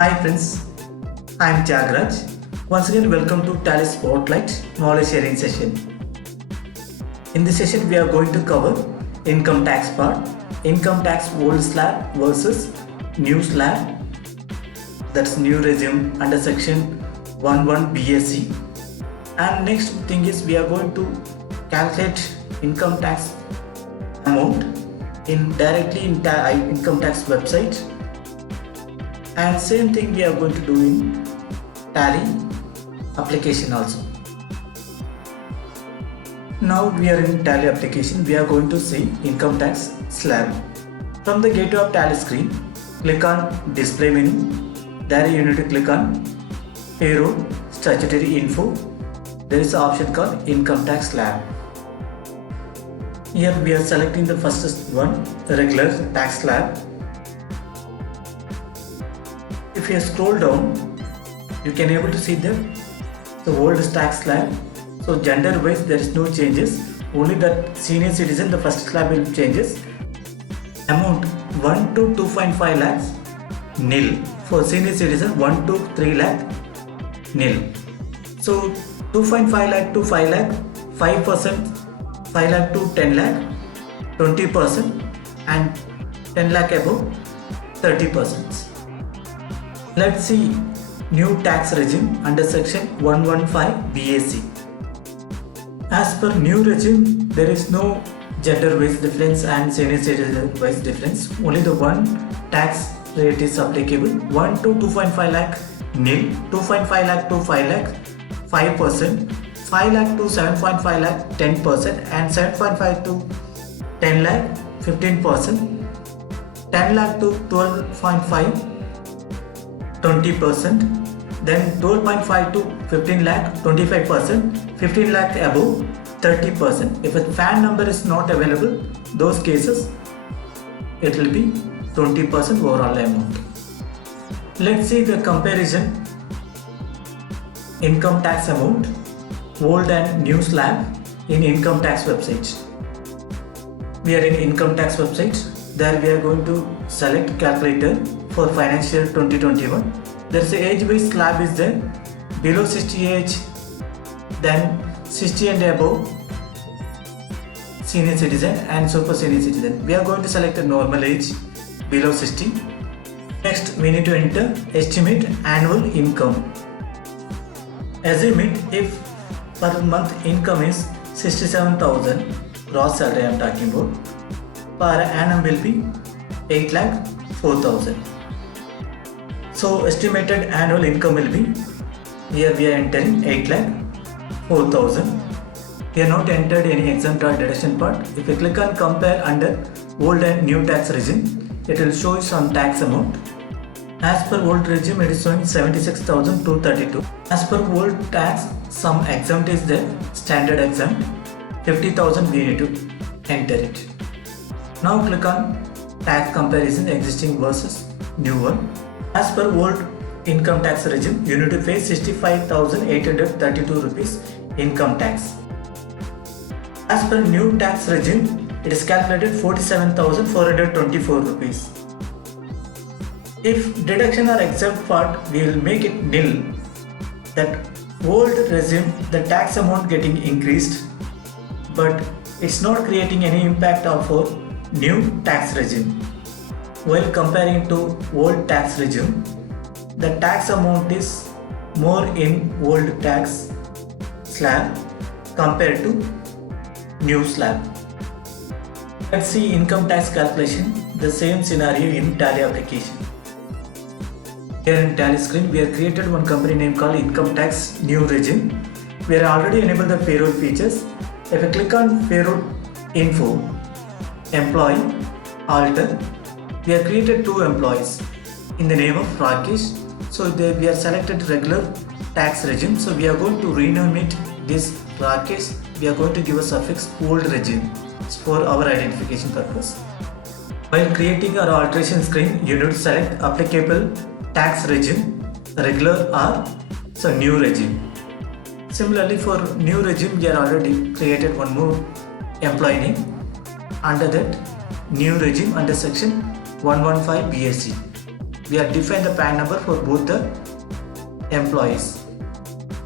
Hi friends, I am Jagraj. Once again welcome to Tally Spotlight knowledge sharing session. In this session we are going to cover income tax part, income tax old slab versus new slab, that's new regime under section 11 BSC. And next thing is we are going to calculate income tax amount directly in income tax website. And same thing we are going to do in Tally application also. Now we are in Tally application, we are going to see income tax slab. From the gateway of Tally screen, click on display menu. There you need to click on payroll statutory info. There is an option called income tax slab. Here we are selecting the first one, regular tax slab. If you scroll down, you can able to see the old tax slab. So gender wise there is no changes, only that senior citizen the first slab will changes. Amount 1 to 2.5 lakhs nil. For senior citizen 1 to 3 lakh nil. So 2.5 lakh to 5 lakh 5%, 5 lakh to 10 lakh 20%, and 10 lakh above 30%. Let's see new tax regime under section 115 BAC. As per new regime, there is no gender wise difference and senior citizen wise difference. Only the one tax rate is applicable. 1 to 2.5 lakh nil, 2.5 lakh to 5 lakh 5%, 5 lakh to 7.5 lakh 10%, and 7.5 to 10 lakh 15%, 10 lakh to 12.5 20%, then 12.5 to 15 lakh 25%, 15 lakh above 30%. If a fan number is not available, those cases it will be 20% overall amount. Let's see the comparison income tax amount old and new slab in income tax website. We are in income tax website. There we are going to select calculator for financial 2021. There is a age wise slab is there, below 60 age, then 60 and above senior citizen and super senior citizen. We are going to select a normal age below 60. Next we need to enter estimate annual income. Assume it if per month income is 67,000 gross salary I am talking about, per annum will be 8 lakh 4,000. So estimated annual income will be, here we are entering 8 lakh 4,000. We are not entered any exempt or deduction part. If you click on compare under old and new tax regime, it will show you some tax amount. As per old regime it is showing 76,232. As per old tax, some exempt is there, standard exempt 50,000 we need to enter it. Now click on tax comparison existing versus new one. As per old income tax regime, you need to pay 65,832 rupees income tax. As per new tax regime, it is calculated 47,424 rupees. If deduction or exempt part, we will make it nil. That old regime, the tax amount getting increased, but it's not creating any impact of our new tax regime. While comparing to old tax regime, the tax amount is more in old tax slab compared to new slab. Let's see income tax calculation, the same scenario in Tally application. Here in Tally screen, we have created one company name called income tax new regime. We are already enabled the payroll features. If you click on payroll info, employee, alter, we have created two employees in the name of Rakesh. So we are selected regular tax regime. So we are going to rename it this Rakesh. We are going to give a suffix old regime for our identification purpose. While creating our alteration screen, you need to select applicable tax regime, regular or new regime. Similarly for new regime, we are already created one more employee name. Under that new regime under section 115 BSC. we have defined the PAN number for both the employees.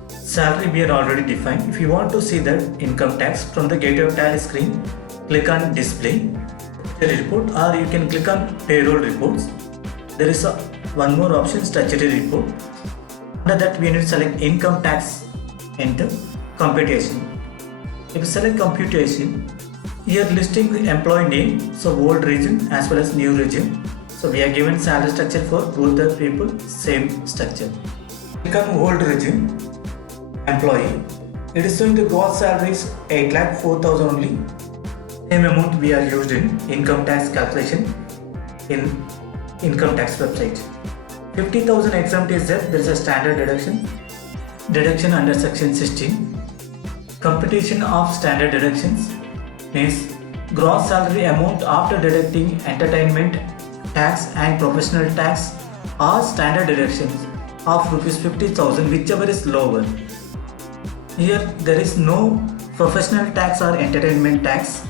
Salary we are already defined. If you want to see the income tax from the Gateway of Tally screen, click on display report, or you can click on payroll reports. There is one more option, statutory report. Under that we need to select income tax, enter computation. If you select computation, here listing the employee name, so old region as well as new region. So we are given salary structure for both the people, same structure. Click on old region, employee. It is showing the gross salary is 8,04,000 only. Same amount we are used in income tax calculation in income tax website. 50,000 exempt is there is a standard deduction under section 16. Computation of standard deductions means gross salary amount after deducting entertainment tax and professional tax or standard deductions of rupees 50,000, whichever is lower. Here there is no professional tax or entertainment tax,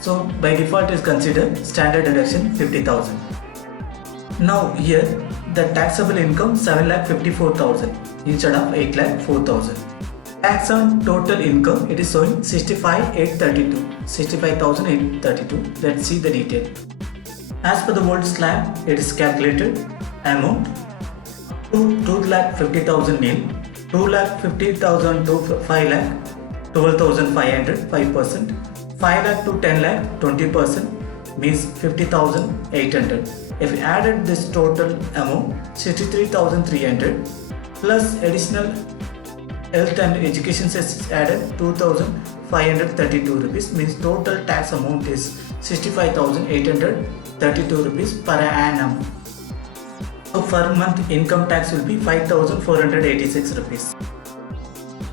so by default is considered standard deduction 50,000. Now here the taxable income 7,54,000 instead of 8,04,000. Tax on total income, it is showing 65,832. Let's see the detail. As per the old slab, it is calculated amount to 2,50,000 nil, 2,50,000 to 5 lakh, 12,500, 5%, 5 lakh to 10 lakh, 20%, means 50,800. If we added this total amount 63,300 plus additional health and education cess added 2,532 rupees, means total tax amount is 65,832 rupees per annum. So per month income tax will be 5,486 rupees.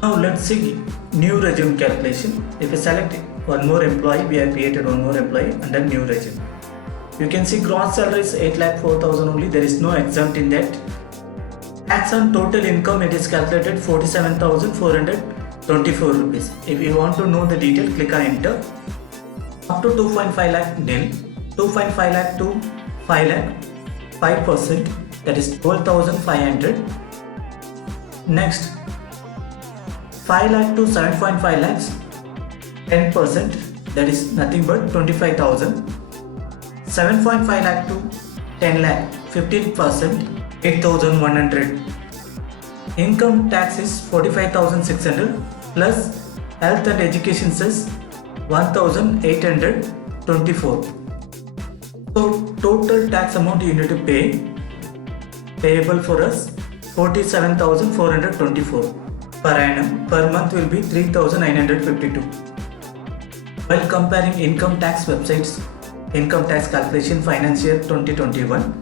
Now let's see new regime calculation. If we select one more employee, we have created one more employee under new regime. You can see gross salary is 8,04,000 only, there is no exempt in that. Tax on total income, it is calculated 47,424 rupees. If you want to know the detail, click on enter. Up to 2.5 lakh nil, 2.5 lakh to 5 lakh, 5%, that is 12,500. Next, 5 lakh to 7.5 lakhs, 10%, that is nothing but 25,000. 7.5 lakh to 10 lakh, 15%, 8,100. Income tax is 45,600 plus health and education cess 1,824. So total tax amount you need to pay, payable for us 47,424 per annum. Per month will be 3,952. While comparing income tax websites, income tax calculation financial 2021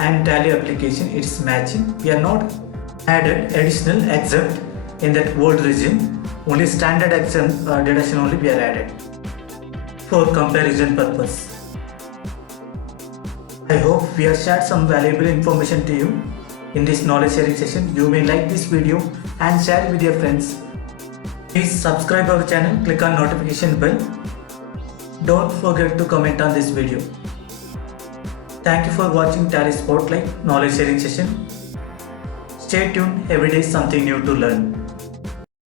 and Tally application, it is matching. We are not added additional exempt in that old regime, only standard exempt deduction only we are added for comparison purpose. I hope we have shared some valuable information to you in this knowledge sharing session. You may like this video and share it with your friends. Please subscribe our channel, click on notification bell. Don't forget to comment on this video. Thank you for watching Tally Spotlight knowledge sharing session. Stay tuned, every day something new to learn.